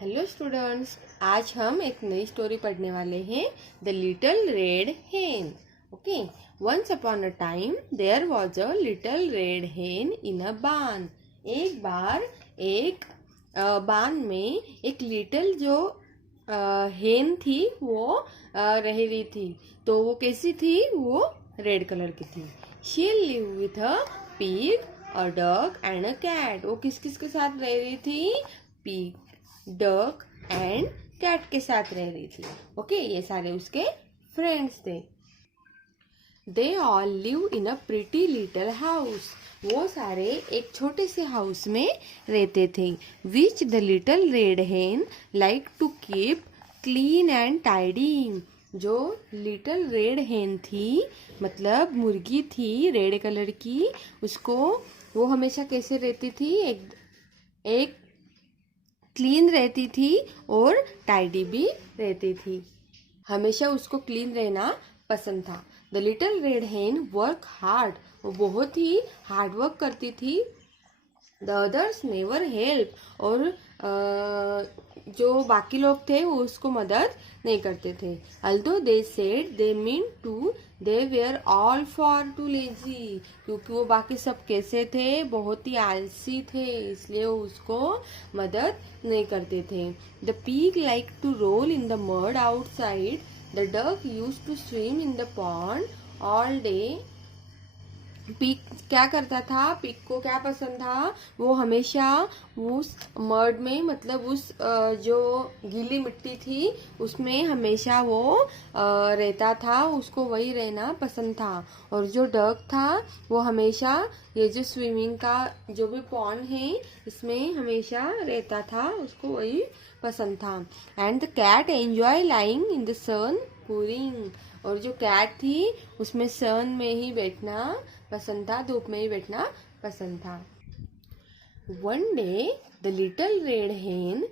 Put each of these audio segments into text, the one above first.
Hello students, आज हम एक नई स्टोरी पढ़ने वाले हैं। The little red hen. Okay, once upon a time there was a little red hen in अ बार्न। एक बार एक बार्न में एक लिटिल जो हेन थी वो रह रही थी। तो वो कैसी थी? वो रेड कलर की थी। She live with a pig, a duck and a cat. वो किस किस के साथ रह रही थी? पिग, डक एंड कैट के साथ रह रही थी। ओके, ये सारे उसके फ्रेंड्स थे। They all live in a pretty little house. वो सारे एक छोटे से हाउस में रहते थे। Which the little red hen like to keep clean and tidy. जो लिटिल रेड हेन थी, मतलब मुर्गी थी रेड कलर की, उसको वो हमेशा कैसे रहती थी? एक क्लीन रहती थी और टाइडी भी रहती थी। हमेशा उसको क्लीन रहना पसंद था। द लिटिल रेड हेन वर्क हार्ड। वो बहुत ही हार्ड वर्क करती थी। The others never help. और जो बाकी लोग थे वो उसको मदद नहीं करते थे। Although they said they mean to, they were all for too lazy. क्योंकि वो बाकी सब कैसे थे? बहुत ही आलसी थे, इसलिए वो उसको मदद नहीं करते थे। The pig like to roll in the mud outside. The duck use to swim in the pond all day. Pig क्या करता था? पिग को क्या पसंद था? वो हमेशा उस मड में, मतलब उस जो गीली मिट्टी थी उसमें हमेशा वो रहता था। उसको वही रहना पसंद था। और जो डक था वो हमेशा ये जो स्विमिंग का जो भी पॉन्ड है इसमें हमेशा रहता था, उसको वही पसंद था। And the cat enjoy lying in the sun cooling. और जो कैट थी उसमें सन में ही बैठना पसंद था, धूप में ही बैठना पसंद था। One day the little red hen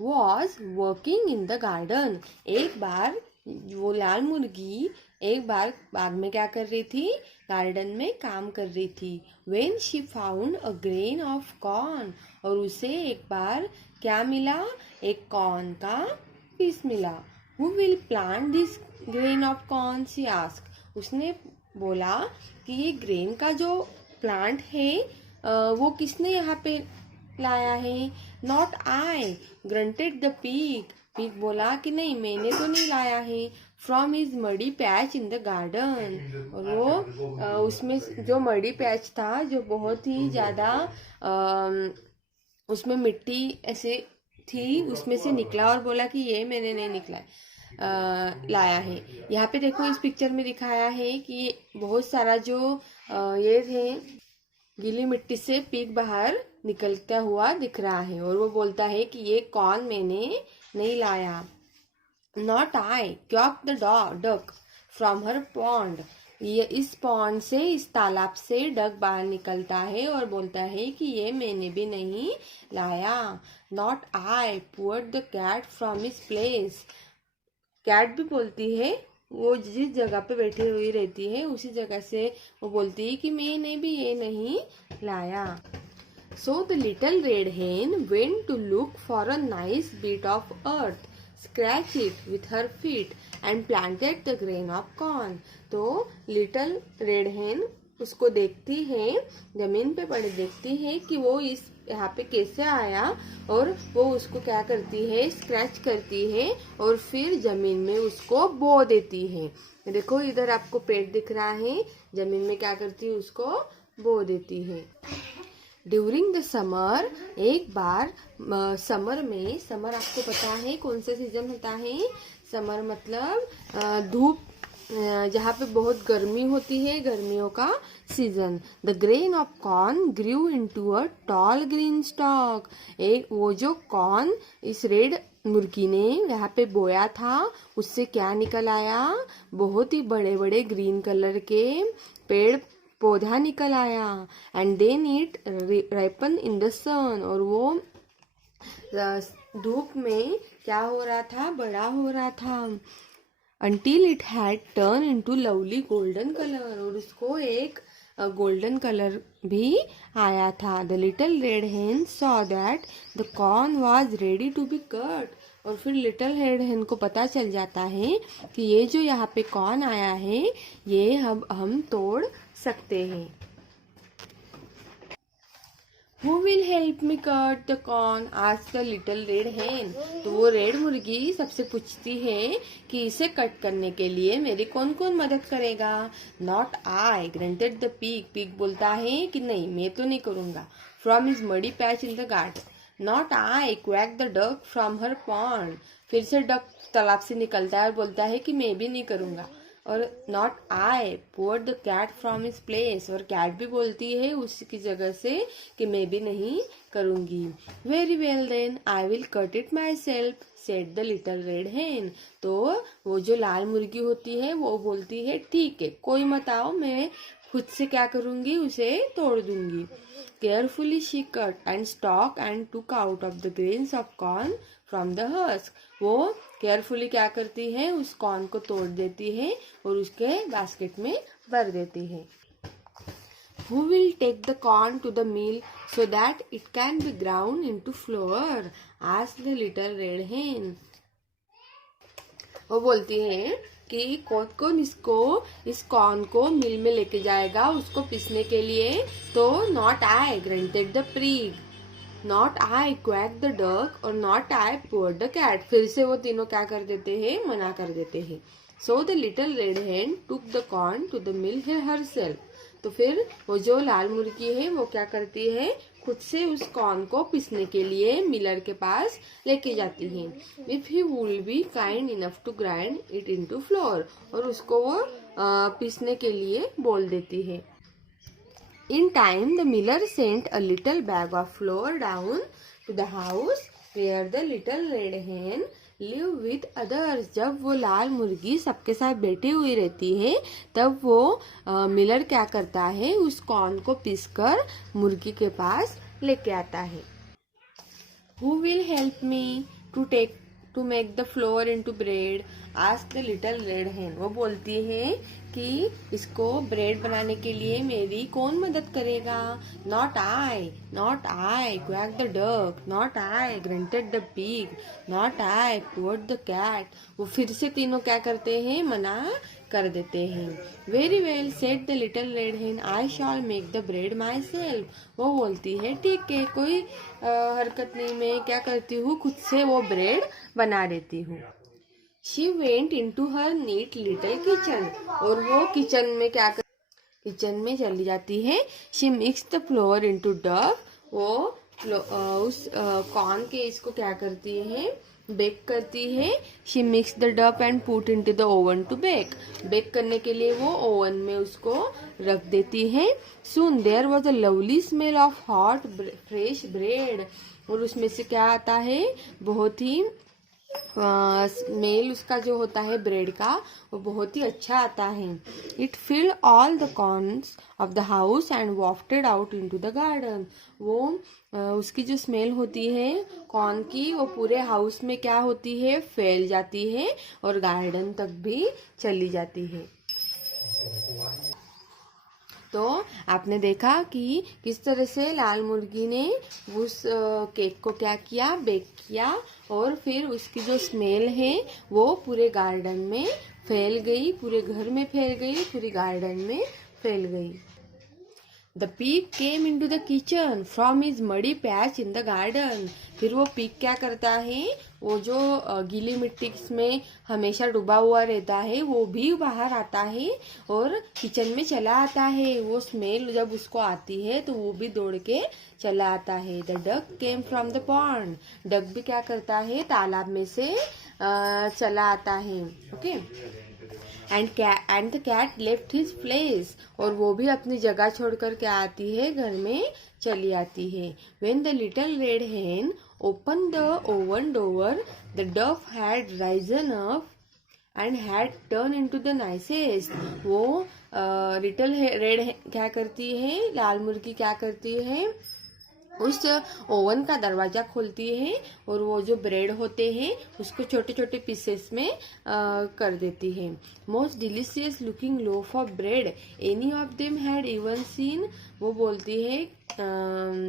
was working in the garden. एक बार वो लाल मुर्गी एक बार बाग में क्या कर रही थी? गार्डन में काम कर रही थी। When she found a grain of corn. और उसे एक बार क्या मिला? एक कॉर्न का पीस मिला। Who will plant this grain of corn? She ask. उसने बोला कि ये ग्रेन का जो प्लांट है वो किसने यहाँ पे लाया है? Not I, grunted the pig. Pig बोला कि नहीं, मैंने तो नहीं लाया है। From his muddy patch in the garden. और वो उसमें जो मडी पैच था, जो बहुत ही ज्यादा उसमें मिट्टी ऐसे थी, उसमें से निकला और बोला कि ये मैंने नहीं निकला लाया है। यहाँ पे देखो, इस पिक्चर में दिखाया है कि बहुत सारा जो ये थे गीली मिट्टी से पिग बाहर निकलता हुआ दिख रहा है। और वो बोलता है कि ये कौन, मैंने नहीं लाया। Not I, quack the duck from her pond. ये इस पॉन्ड से, इस तालाब से डक बाहर निकलता है और बोलता है कि ये मैंने भी नहीं लाया। Not I poured the cat from his place. Cat भी बोलती है, वो जिस जगह पे बैठी हुई रहती है उसी जगह से वो बोलती है कि मैंने भी ये नहीं लाया। So the little red hen went to look for a nice bit of earth, scratched it with her feet and planted the grain of corn. तो little red hen उसको देखती है, जमीन पे पड़े देखती है कि वो इस यहाँ पे कैसे आया, और वो उसको क्या करती है? स्क्रैच करती है और फिर जमीन में उसको बो देती है। देखो इधर आपको पेड़ दिख रहा है, जमीन में क्या करती है? उसको बो देती है। ड्यूरिंग द समर, एक बार समर में, समर आपको पता है कौन सा सीजन होता है? समर मतलब धूप, जहाँ पे बहुत गर्मी होती है, गर्मियों का season. The grain of corn grew into a tall green stalk. एक वो जो कॉर्न इस रेड मुर्गी ने यहाँ पे बोया था, उससे क्या निकल आया? बहुत ही बड़े बड़े ग्रीन कलर के पेड़ पौधा निकल आया। And then it ripen in the sun. और वो धूप में क्या हो रहा था? बड़ा हो रहा था। until it had turned into lovely golden color। और उसको एक गोल्डन कलर भी आया था। The little red hen saw that the corn was ready to be cut. और फिर लिटिल रेड हेन को पता चल जाता है कि ये जो यहाँ पे कॉर्न आया है ये हम तोड़ सकते हैं। Who will help me cut the corn? Asked the little red hen. तो वो रेड मुर्गी सबसे पूछती है कि इसे कट करने के लिए मेरी कौन कौन मदद करेगा। Not I, grunted the pig. Pig बोलता है कि नहीं, मैं तो नहीं करूँगा। From his muddy patch in the garden. Not I, quacked the duck from her pond. फिर से डक तालाब से निकलता है और बोलता है कि मैं भी नहीं करूँगा। और not I purred the cat from his place. और कैट भी बोलती है उसकी जगह से कि मैं भी नहीं करूँगी। Very well then I will cut it myself said the little red hen. तो वो जो लाल मुर्गी होती है वो बोलती है ठीक है, कोई मत आओ, मैं खुद से क्या करूँगी, उसे तोड़ दूंगी। Carefully she cut and stock and took out of the grains of corn from the husk. वो केयरफुली क्या करती है, उस कॉर्न को तोड़ देती है और उसके बास्केट में भर देती है। Who will take the corn to the mill so that it can be ground into flour? asked the little red hen. वो बोलती है कि कौन कौन इस कॉर्न को मिल में लेके जाएगा उसको पीसने के लिए। तो not I, grunted the pig. Not I, quack the duck. और not I, purred the cat. फिर से वो तीनों क्या कर देते हैं, मना कर देते हैं। So the little red hen took the corn to the mill herself. तो फिर वो जो लाल मुर्गी है वो क्या करती है, खुद से उस कॉर्न को पीसने के लिए मिलर के पास लेके जाती है। If he would be kind enough to grind it into flour. और उसको वो पीसने के लिए बोल देती है। In time, the miller sent a little bag of flour down to the house where the little red hen lived with others. जब वो लाल मुर्गी सबके साथ बैठी हुई रहती है तब वो मिलर क्या करता है, उस कॉर्न को पीसकर मुर्गी के पास लेके आता है। Who will help me to make the flour into bread? asked the little red hen. वो बोलती है कि इसको ब्रेड बनाने के लिए मेरी कौन मदद करेगा। Not I, not I, quacked the duck. Not I, grunted the pig. Not I, purred the cat. वो फिर से तीनों क्या करते हैं, मना कर देते हैं। Very well said the little red hen, I shall make the bread myself. वो बोलती है ठीक है, कोई हरकत नहीं, मैं क्या करती हूँ, खुद से वो ब्रेड बना देती हूँ। She went into her neat little kitchen. और वो किचन में चली जाती है। She mix the flour into dough. वो उस कॉर्न के इसको क्या करती है, बेक करती है। She mix the dough and put into the oven to bake. Bake करने के लिए वो ओवन में उसको रख देती है। Soon there was a lovely smell of hot fresh bread. और उसमें से क्या आता है, बहुत ही स्मेल उसका जो होता है ब्रेड का वो बहुत ही अच्छा आता है। It fill all the corners of the house and wafted out into the garden. वो उसकी जो स्मेल होती है कॉर्न की वो पूरे हाउस में क्या होती है, फैल जाती है और गार्डन तक भी चली जाती है। तो आपने देखा कि किस तरह से लाल मुर्गी ने उस केक को क्या किया, बेक किया और फिर उसकी जो स्मेल है वो पूरे गार्डन में फैल गई, पूरे घर में फैल गई, पूरी गार्डन में फैल गई। The pig came into the kitchen from his muddy patch in the garden. फिर वो पिग क्या करता है, वो जो गीली मिट्टी में हमेशा डूबा हुआ रहता है वो भी बाहर आता है और किचन में चला आता है। वो स्मेल जब उसको आती है तो वो भी दौड़ के चला आता है। The duck came from the pond. Duck भी क्या करता है, तालाब में से चला आता है। Okay and the cat left his place. और वो भी अपनी जगह छोड़कर क्या आती है, घर में चली आती है। When the little red hen open the oven door the dough had risen up and had turn into the nicest. वो लिटिल रेड क्या करती है, लाल मुर्गी क्या करती है, उस ओवन का दरवाजा खोलती है और वो जो ब्रेड होते हैं उसको छोटे छोटे पीसेस में कर देती है। Most delicious looking loaf of bread any of them had even seen. वो बोलती है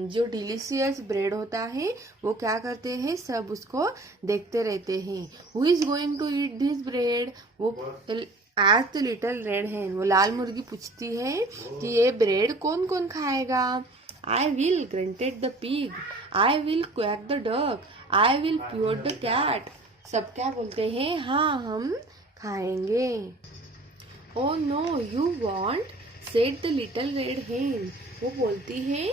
जो डिलीशियस ब्रेड होता है वो क्या करते हैं, सब उसको देखते रहते हैं। Who is going to eat this bread, वो आज द लिटिल रेड हेन, वो लाल मुर्गी पूछती है कि ये ब्रेड कौन कौन खाएगा। I will, grunted the pig. I will quack the duck. I will purr the cat. सब क्या बोलते हैं, हाँ हम खाएंगे। Oh no, you won't, said the little red hen. वो बोलती है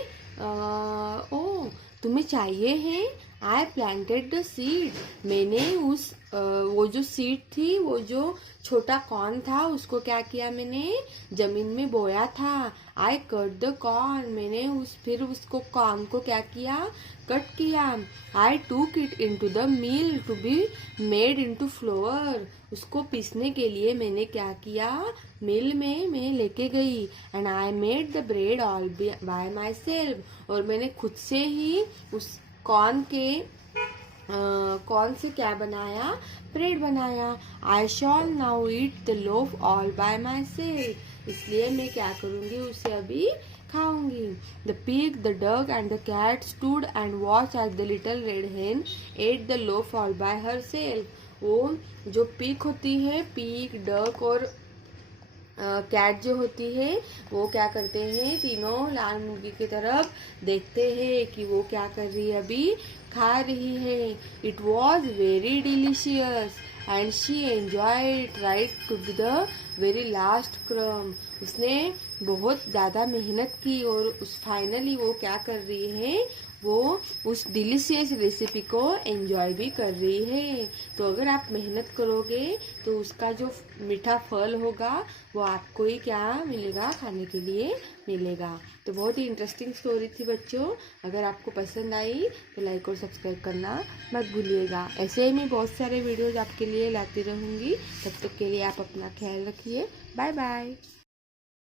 ओ तुम्हें चाहिए है। I planted the seed. मैंने उस वो जो सीड थी, वो जो छोटा कॉर्न था उसको क्या किया, मैंने जमीन में बोया था। I cut the corn. मैंने फिर उसको कॉर्न को क्या किया, कट किया। I took it into the mill to be made into flour. उसको पीसने के लिए मैंने क्या किया, मिल में मैं लेके गई। And I made the bread all by myself. और मैंने खुद से ही उस कॉर्न से क्या बनाया, ब्रेड बनाया। I shall now eat the loaf all by myself. इसलिए मैं क्या करूँगी, उसे अभी खाऊंगी। The pig, the duck and the cat stood and watch as the little red hen ate the loaf all by herself. वो जो pig होती है, पिग, डक और कैट जो होती है वो क्या करते हैं, तीनों लाल मुर्गी की तरफ देखते हैं कि वो क्या कर रही है, अभी खा रही है। It was very delicious and she enjoyed right to the very last crumb. उसने बहुत ज़्यादा मेहनत की और उस फाइनली वो क्या कर रही है, वो उस डिलीशियस रेसिपी को एंजॉय भी कर रही है। तो अगर आप मेहनत करोगे तो उसका जो मीठा फल होगा वो आपको ही क्या मिलेगा, खाने के लिए मिलेगा। तो बहुत ही इंटरेस्टिंग स्टोरी थी बच्चों। अगर आपको पसंद आई तो लाइक और सब्सक्राइब करना मत भूलिएगा। ऐसे ही मैं बहुत सारे वीडियोज आपके लिए लाती रहूँगी। तब तक के लिए आप अपना ख्याल रखिए। Bye bye.